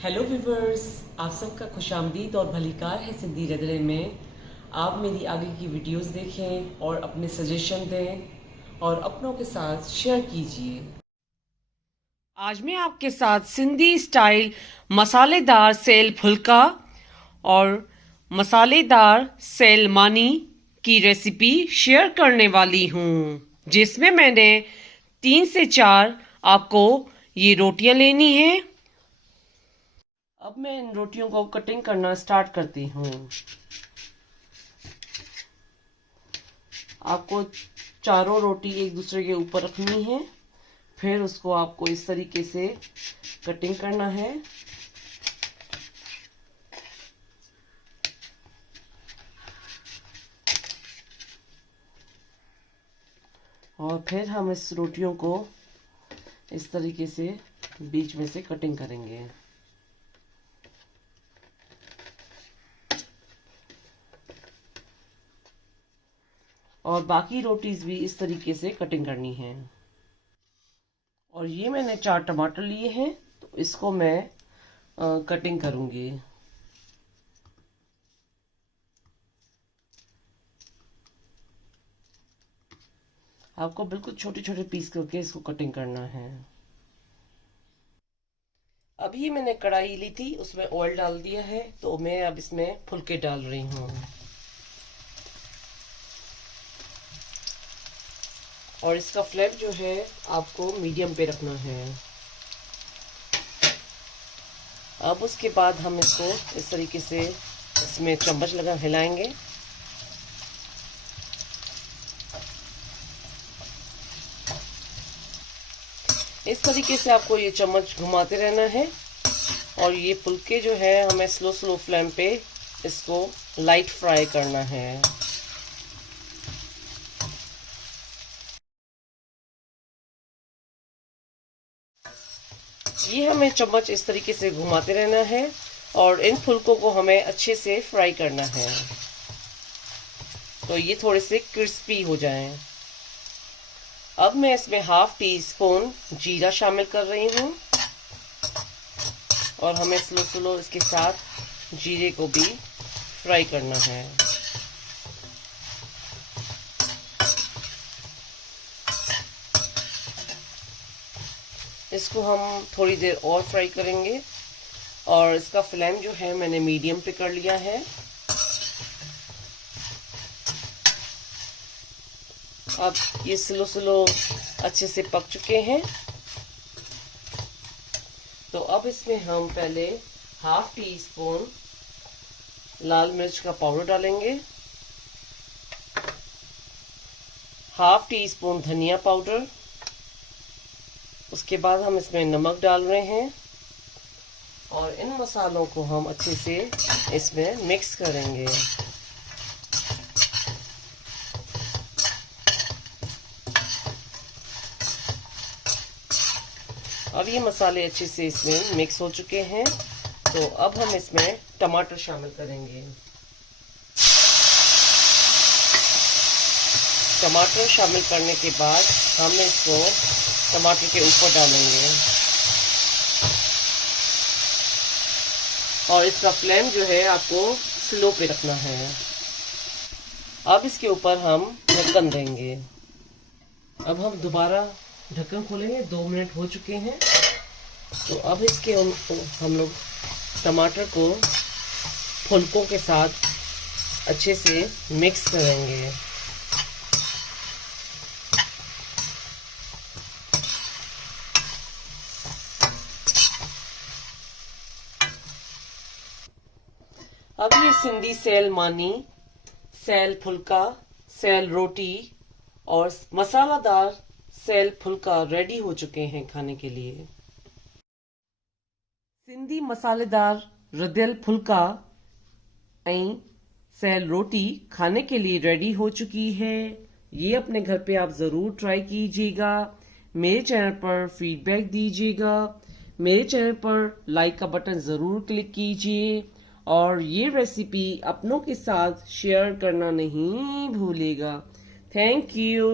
Hello viewers, आप सबका खुशामदीद और भलीकार है सिंधी रगड़े में। आप मेरी आगे की वीडियोस देखें और अपने सजेशन दें और अपनों के साथ शेयर कीजिए। आज मैं आपके साथ सिंधी स्टाइल मसालेदार सेल फुल्का और मसालेदार सेल मानी की रेसिपी शेयर करने वाली हूँ, जिसमें मैंने 3 से 4 आपको ये रोटियां लेनी हैं। अब मैं इन रोटियों को कटिंग करना स्टार्ट करती हूँ। आपको चारों रोटी एक दूसरे के ऊपर रखनी है, फिर उसको आपको इस तरीके से कटिंग करना है। और फिर हम इस रोटियों को इस तरीके से बीच में से कटिंग करेंगे। और बाकी रोटीज भी इस तरीके से कटिंग करनी है। और ये मैंने 4 टमाटर लिए हैं, तो इसको मैं कटिंग करूंगी। आपको बिल्कुल छोटे छोटे पीस करके इसको कटिंग करना है। अभी मैंने कढ़ाई ली थी, उसमें ऑयल डाल दिया है, तो मैं अब इसमें फुलके डाल रही हूँ। और इसका फ्लेम जो है आपको मीडियम पे रखना है। अब उसके बाद हम इसको इस तरीके से इसमें चम्मच लगा हिलाएंगे। इस तरीके से आपको ये चम्मच घुमाते रहना है। और ये फुलके जो है हमें स्लो फ्लेम पे इसको लाइट फ्राई करना है। ये हमें चम्मच इस तरीके से घुमाते रहना है और इन फुलकों को हमें अच्छे से फ्राई करना है, तो ये थोड़े से क्रिस्पी हो जाएं। अब मैं इसमें ½ टीस्पून जीरा शामिल कर रही हूँ और हमें स्लो इसके साथ जीरे को भी फ्राई करना है। इसको हम थोड़ी देर और फ्राई करेंगे। और इसका फ्लेम जो है मैंने मीडियम पे कर लिया है। अब ये स्लो अच्छे से पक चुके हैं, तो अब इसमें हम पहले ½ टीस्पून लाल मिर्च का पाउडर डालेंगे, ½ टीस्पून धनिया पाउडर। उसके बाद हम इसमें नमक डाल रहे हैं और इन मसालों को हम अच्छे से इसमें मिक्स करेंगे। अब ये मसाले अच्छे से इसमें मिक्स हो चुके हैं, तो अब हम इसमें टमाटर शामिल करेंगे। टमाटर शामिल करने के बाद हम इसको टमाटर के ऊपर डालेंगे और इसका फ्लेम जो है आपको स्लो पे रखना है। अब इसके ऊपर हम ढक्कन देंगे। अब हम दोबारा ढक्कन खोलेंगे। 2 मिनट हो चुके हैं, तो अब इसके हम लोग टमाटर को फुलकों के साथ अच्छे से मिक्स करेंगे। अब ये सिंधी सेल मानी, सेल फुल्का, सेल रोटी और मसालादार सेल फुल्का रेडी हो चुके हैं खाने के लिए। सिंधी मसालेदार रधियल फुल्का ऐं सेल रोटी खाने के लिए रेडी हो चुकी है। ये अपने घर पे आप ज़रूर ट्राई कीजिएगा। मेरे चैनल पर फीडबैक दीजिएगा। मेरे चैनल पर लाइक का बटन ज़रूर क्लिक कीजिए और ये रेसिपी अपनों के साथ शेयर करना नहीं भूलिएगा। Thank you.